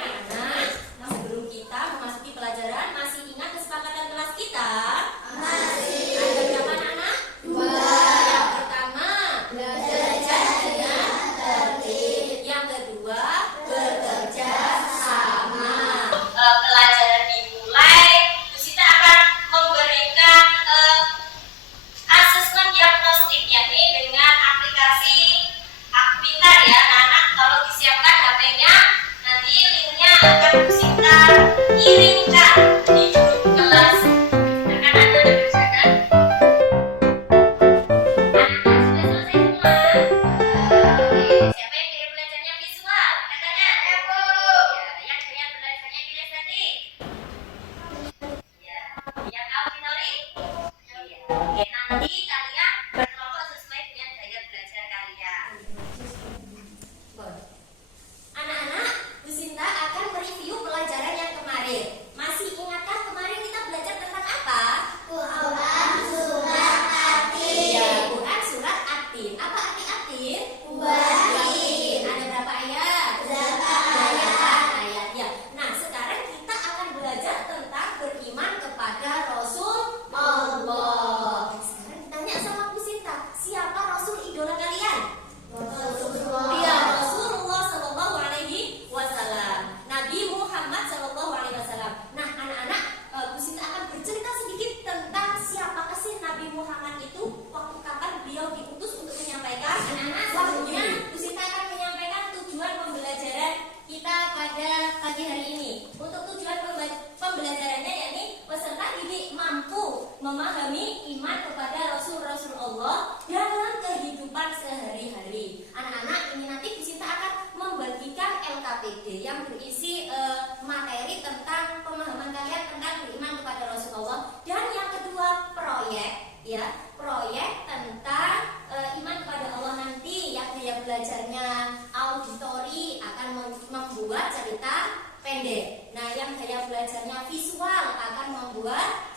anak-anak, sebelum kita memasuki pelajaran, masih ingat kesepakatan kelas kita? Masih. Ada berapa anak? 2. Yang pertama, belajar dengan tertib. Yang kedua, bekerja sama. Pelajaran dimulai, kita akan memberikan asesmen diagnostik, yakni dengan aplikasi Aku Pintar ya. Anak kalau disiapkan HP-nya, nanti linknya akan kita kirimkan di grup kelas. Akan Anda kerjakan. Anak-anak sudah selesai semua? Oke, siapa yang kirim belajarnya visual? Katanya? Aku. Ya, yang kirim belajarnya kinestetik. Ya, yang auditory? Iya. Oke, nanti kalian berkelompok sesuai dengan gaya belajar kalian. Anak-anak, Bu Sinta akan mereview pelajaran yang kemarin. Masih ingatkah kemarin kita belajar tentang apa? Quran Surat At-Tin. Ya, Quran Surat At-Tin. Apa arti At-Tin? Buah-tin. Ada berapa ayat? 8 ayat. Ya. Nah, sekarang kita akan belajar tentang beriman kepada Rasul Allah. Sekarang tanya sama Bu Sinta, siapa Rasul idola kalian? Iya, Rasulullah Shallallahu Alaihi Wasallam, Nabi Muhammad Shallallahu Alaihi Wasallam. Nah, anak-anak, Bu Sinta akan bercerita sedikit tentang siapakah sih Nabi Muhammad itu, waktu kapan beliau diutus untuk menyampaikan. Anak-anak, selanjutnya Bu Sinta akan menyampaikan tujuan pembelajaran kita pada pagi hari ini. Untuk tujuan pembelajarannya yakni peserta didik mampu memahami iman kepada Rasul-Rasul Allah dalam kehidupan sehari-hari. Anak-anak, ini nanti Bu Sinta akan membagikan LKPD yang berisi materi tentang pemahaman kalian tentang beriman kepada Rasulullah. Dan yang kedua, proyek tentang iman kepada Allah nanti yang gaya belajarnya auditori akan membuat cerita pendek. Nah, yang gaya belajarnya visual akan membuat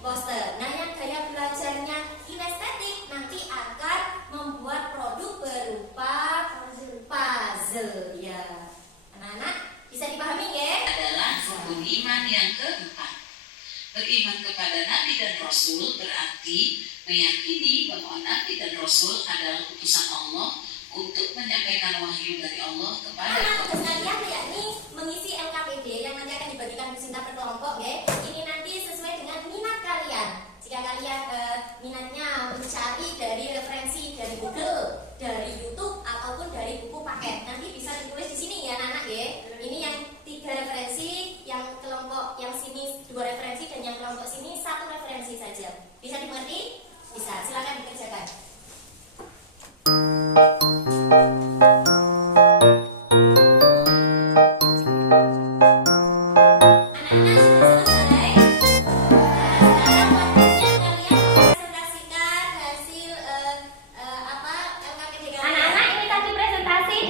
poster. Nah, yang gaya belajarnya kinestetik nanti akan membuat produk berupa puzzle. Ya, anak-anak bisa dipahami ya? Adalah rukun iman yang keempat. Beriman kepada Nabi dan Rasul berarti meyakini bahwa Nabi dan Rasul adalah utusan Allah untuk menyampaikan wahyu dari Allah kepada tugas kalian yakni mengisi LKPD yang nanti akan dibagikan Bu Sinta per kelompok ya. Ini nanti sesuai dengan minat kalian. Jika kalian minatnya mencari dari referensi dari Google, dari YouTube ataupun dari buku paket, nanti bisa ditulis di sini ya anak-anak ya. Ini yang 3 referensi, yang kelompok yang sini 2 referensi dan yang kelompok sini 1 referensi saja. Bisa dimengerti? Bisa. Silakan dikerjakan.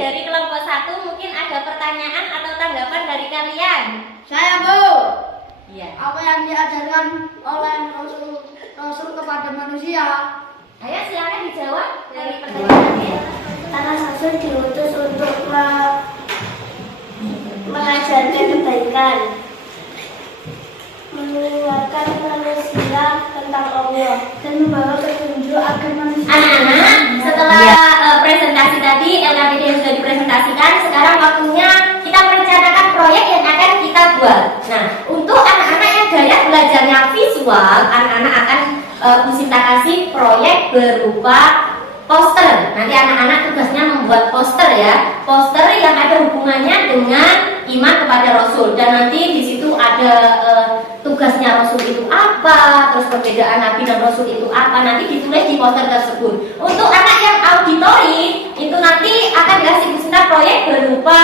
Dari kelompok 1 mungkin ada pertanyaan atau tanggapan dari kalian. Saya Bu. Iya. Apa yang diajarkan oleh Rasul kepada manusia? Ayo silakan dijawab dari pertanyaannya. Karena Rasul diutus untuk mengajarkan kebaikan, mengingatkan manusia tentang Allah, dan membawa petunjuk agar manusia. Anak-anak, setelah presentasi tadi LKPD yang sudah dipresentasikan, sekarang waktunya kita merencanakan proyek yang akan kita buat. Nah, untuk anak-anak yang gaya belajarnya visual, anak-anak akan Bu Sinta kasih proyek berupa poster. Nanti anak-anak tugasnya membuat poster ya, poster yang ada hubungannya dengan iman kepada Rasul. Dan nanti di situ ada tugasnya Rasul itu apa, terus perbedaan Nabi dan Rasul itu apa, nanti ditulis di poster tersebut. Untuk anak yang auditori, itu nanti akan dikasih Bu Sinta proyek berupa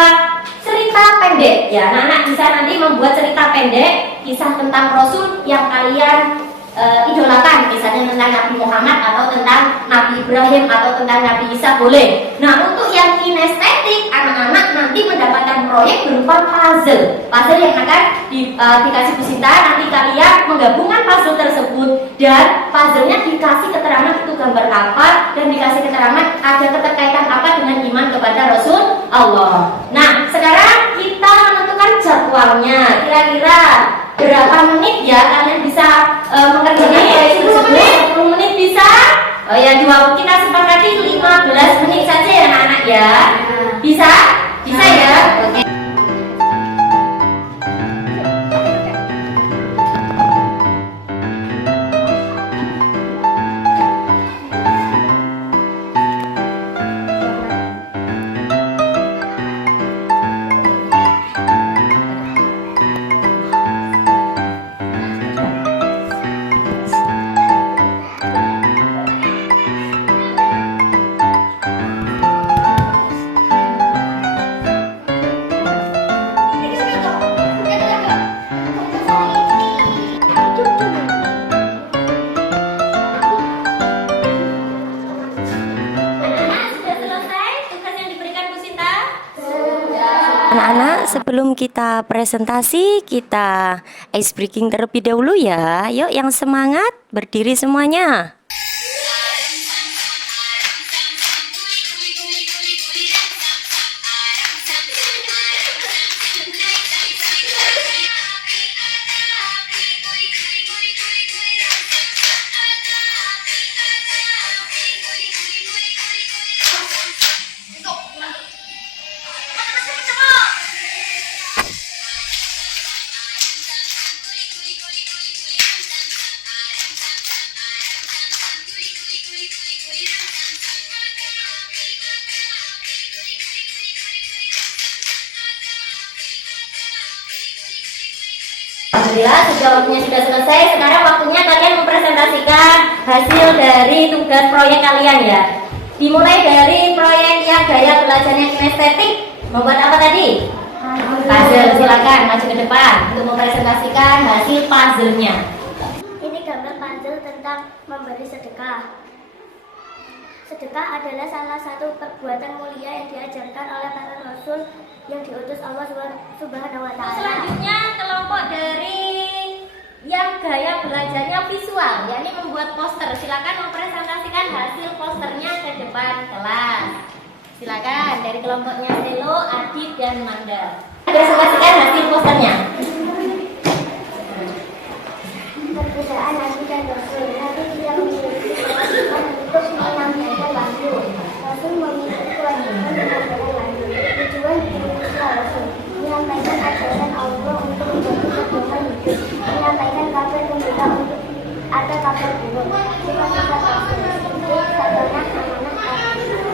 cerita pendek. Ya, anak-anak bisa nanti membuat cerita pendek kisah tentang Rasul yang kalian idolakan, misalnya tentang Nabi Muhammad atau tentang Nabi Ibrahim atau tentang Nabi Isa boleh. Nah, untuk yang kinestetik, anak-anak nanti mendapatkan proyek berupa puzzle yang akan dikasih Bu Sinta. Nanti kalian menggabungkan puzzle tersebut dan puzzle-nya dikasih keterangan itu gambar apa dan dikasih keterangan ada keterkaitan apa dengan iman kepada Rasul Allah. Nah, sekarang kita menentukan jadwalnya. Kira-kira berapa menit ya kalian bisa mengerjakan proyek tersebut? 10 menit bisa? Oh ya, kita sepakati 15 menit saja ya anak-anak ya. Bisa? Bisa ya? Oke. Anak-anak, sebelum kita presentasi, kita ice breaking terlebih dahulu ya. Yuk yang semangat, berdiri semuanya. Alhamdulillah, sudah waktunya sudah selesai. Sekarang waktunya kalian mempresentasikan hasil dari tugas proyek kalian ya. Dimulai dari proyek yang gaya belajarnya kinestetik. Membuat apa tadi? Puzzle. Silakan maju ke depan untuk mempresentasikan hasil puzzle-nya. Ini gambar puzzle tentang memberi sedekah. Sedekah adalah salah satu perbuatan mulia yang diajarkan oleh para rasul yang diutus Allah Subhanahu wa Ta'ala. Selanjutnya kelompok dari yang gaya belajarnya visual, yakni membuat poster. Silakan mempresentasikan hasil posternya ke depan kelas. Silakan dari kelompoknya Stelo, Adit, dan Manda. Presentasikan hasil posternya. Perbedaan Nabi dan Rasul. Nabi tidak memiliki kewajiban untuk menyampaikan wahyu. Rasul memiliki kewajiban menyampaikan wahyu. Tujuan diutusnya Rasul menyampaikan ajaran Allah untuk menjadi pedoman hidup, menyampaikan kabar gembira untuk ada kabar buruk. Sifat-sifat Rasul itu sabarnya amanah.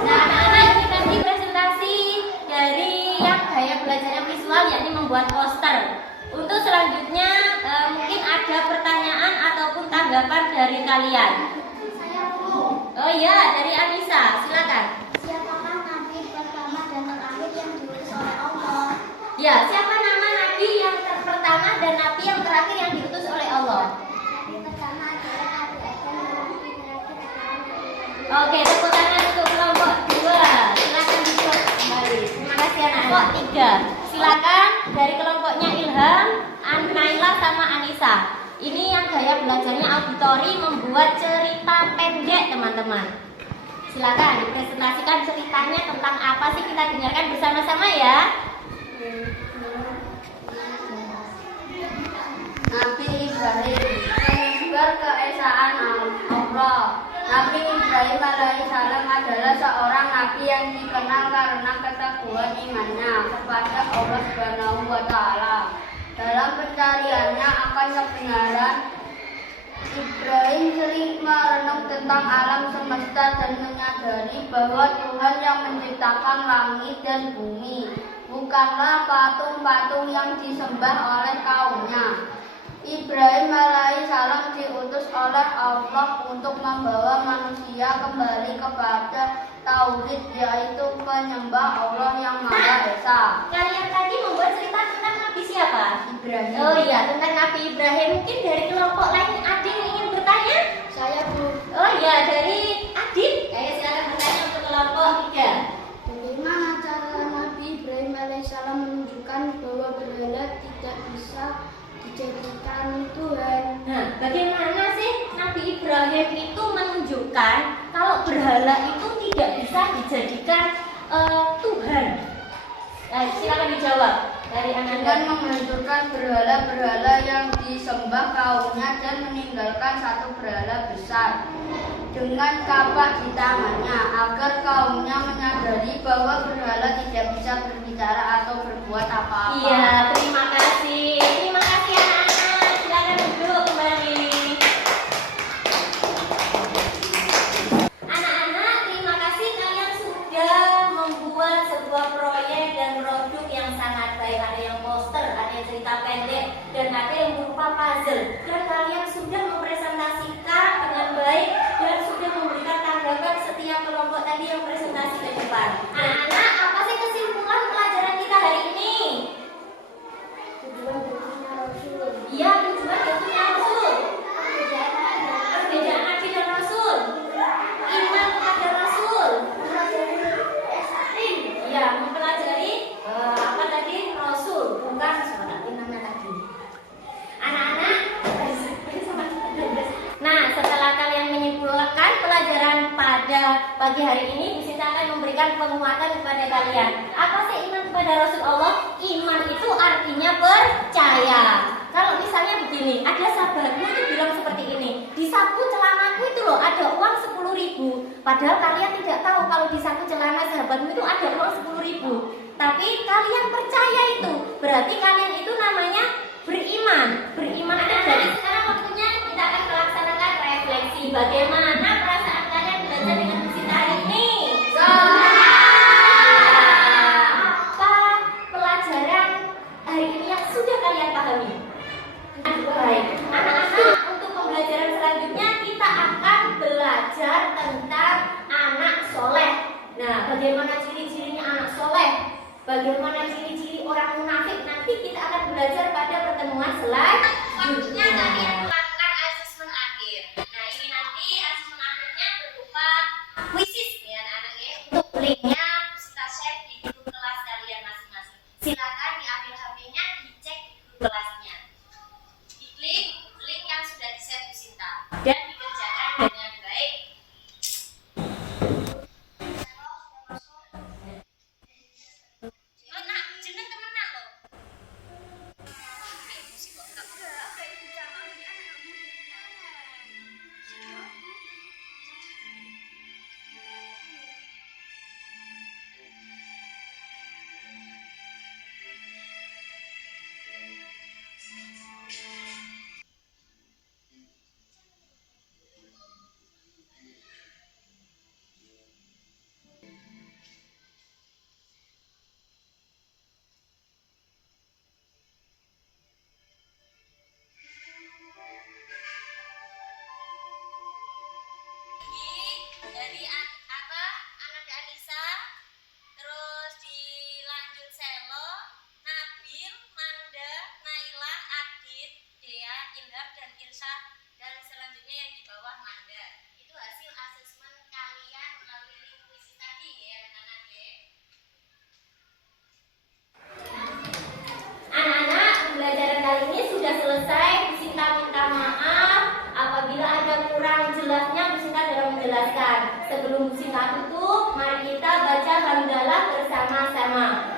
Nah, anak-anak, ini tadi presentasi dari yang gaya belajarnya visual, yakni membuat poster. Untuk selanjutnya mungkin ada pertanyaan ataupun tanggapan dari kalian. Oh iya, dari Anissa, silakan. Siapakah Nabi pertama dan terakhir yang diutus oleh Allah? Ya, siapa nama Nabi yang pertama dan Nabi yang terakhir yang diutus oleh Allah? Nabi pertama adalah Nabi Adam dan Nabi terakhir adalah Nabi Muhammad. Oke, tepuk tangan untuk kelompok 2. Silakan duduk kembali. Terima kasih anak. Kelompok 3. Silakan dari kelompoknya Ilham, Naila sama Anissa. Ini yang gaya belajarnya auditori, membuat cerita pendek, teman-teman. Silakan dipresentasikan ceritanya tentang apa sih, kita dengarkan bersama-sama ya. Nabi Ibrahim menyebar keesaan Allah. Nabi Ibrahim alaihissalam adalah seorang nabi yang dikenal karena keteguhan imannya kepada Allah Subhanahu wa Ta'ala. Dalam pencariannya akan kebenaran, Ibrahim sering merenung tentang alam semesta dan menyadari bahwa Tuhan yang menciptakan langit dan bumi bukanlah patung-patung yang disembah oleh kaumnya. Ibrahim alaihissalam diutus oleh Allah untuk membawa manusia kembali kepada tauhid, yaitu penyembah Allah yang Maha Esa. Kalian tadi membuat cerita tentang Nabi siapa? Ibrahim. Oh iya, tentang Nabi Ibrahim. Mungkin dari kelompok lain ada yang ingin bertanya? Saya Bu. Oh iya, dari Adit. Kayak silakan bertanya untuk kelompok 3. Bagaimana cara Nabi Ibrahim alaihissalam menunjukkan bahwa berhala tidak bisa dijadikan Tuhan? Nah, bagaimana sih Nabi Ibrahim itu menunjukkan kalau berhala itu tidak bisa dijadikan Tuhan? Silakan dijawab dari Anda. Dengan menghancurkan berhala-berhala yang disembah kaumnya dan meninggalkan satu berhala besar dengan kapak di tangannya, agar kaumnya menyadari bahwa berhala tidak bisa berbicara atau berbuat apa-apa. Iya, terima kasih. Terima kasih anak-anak. Silakan duduk kembali. Anak-anak, terima kasih kalian sudah membuat sebuah proyek dan produk yang sangat baik. Ada yang poster, ada yang cerita pendek, dan ada yang berupa puzzle. Dan kalian sudah mempresentasikan dengan baik dan sudah memberikan tanggapan setiap kelompok tadi yang presentasi ke depan. Anak-anak, apa sih kesimpulan pelajaran kita hari ini? Tujuan berikutnya Rasul. Iya, tujuan yaitu Rasul. Perbedaan Nabi dan Rasul. Iman kepada Rasul. Iya, mempelajari apa tadi? Rasul, bukan sesuatu namanya tadi. Anak-anak, nah setelah kalian menyimpulkan pelajaran pada pagi hari ini, Bu Sinta akan memberikan penguatan kepada kalian. Apa sih iman kepada Rasul Allah? Iman itu artinya percaya. Kalau misalnya begini, ada sahabatmu itu bilang seperti ini, di saku celanaku itu loh ada uang 10.000. Padahal kalian tidak tahu kalau di saku celana sahabatmu itu ada uang 10.000. Tapi kalian percaya itu, berarti kalian itu namanya beriman. Beriman itu dari sekarang waktunya kita akan melaksanakan refleksi. Bagaimana perasaan kalian belajar dengan Bu Sinta hari ini? Apa pelajaran hari ini yang sudah kalian pahami? Baik, anak-anak, untuk pembelajaran selanjutnya kita akan belajar tentang anak soleh. Nah, bagaimana ciri-cirinya anak soleh? Bagaimana ciri-ciri orang munafik? Nanti kita akan belajar pada pertemuan selanjutnya. Kalian melakukan asesmen akhir. Nah, ini nanti asesmen akhirnya berupa kuisis ya anak-anak ya. Untuk linknya kita share di grup kelas kalian masing-masing. Silakan diambil HP-nya, dicek di grup kelasnya. Diklik link yang sudah di-share Bu Sinta dan dikerjakan dengan baik. Nak, jeneng temenan loh. Dari Ananda Anissa, terus dilanjut Selo, Nabil, Manda, Naila, Adit, Dea, Ilham, dan Irsa, dan selanjutnya yang di bawah Manda. Itu hasil asesmen kalian melalui link kuis tadi ya anak-anak ya. Anak-anak, pembelajaran kali ini sudah selesai. Bu Sinta minta maaf apabila ada kurang jelasnya Bu Sinta dalam menjelaskan. Sebelum Bu Sinta tutup, mari kita baca hamdalah bersama-sama.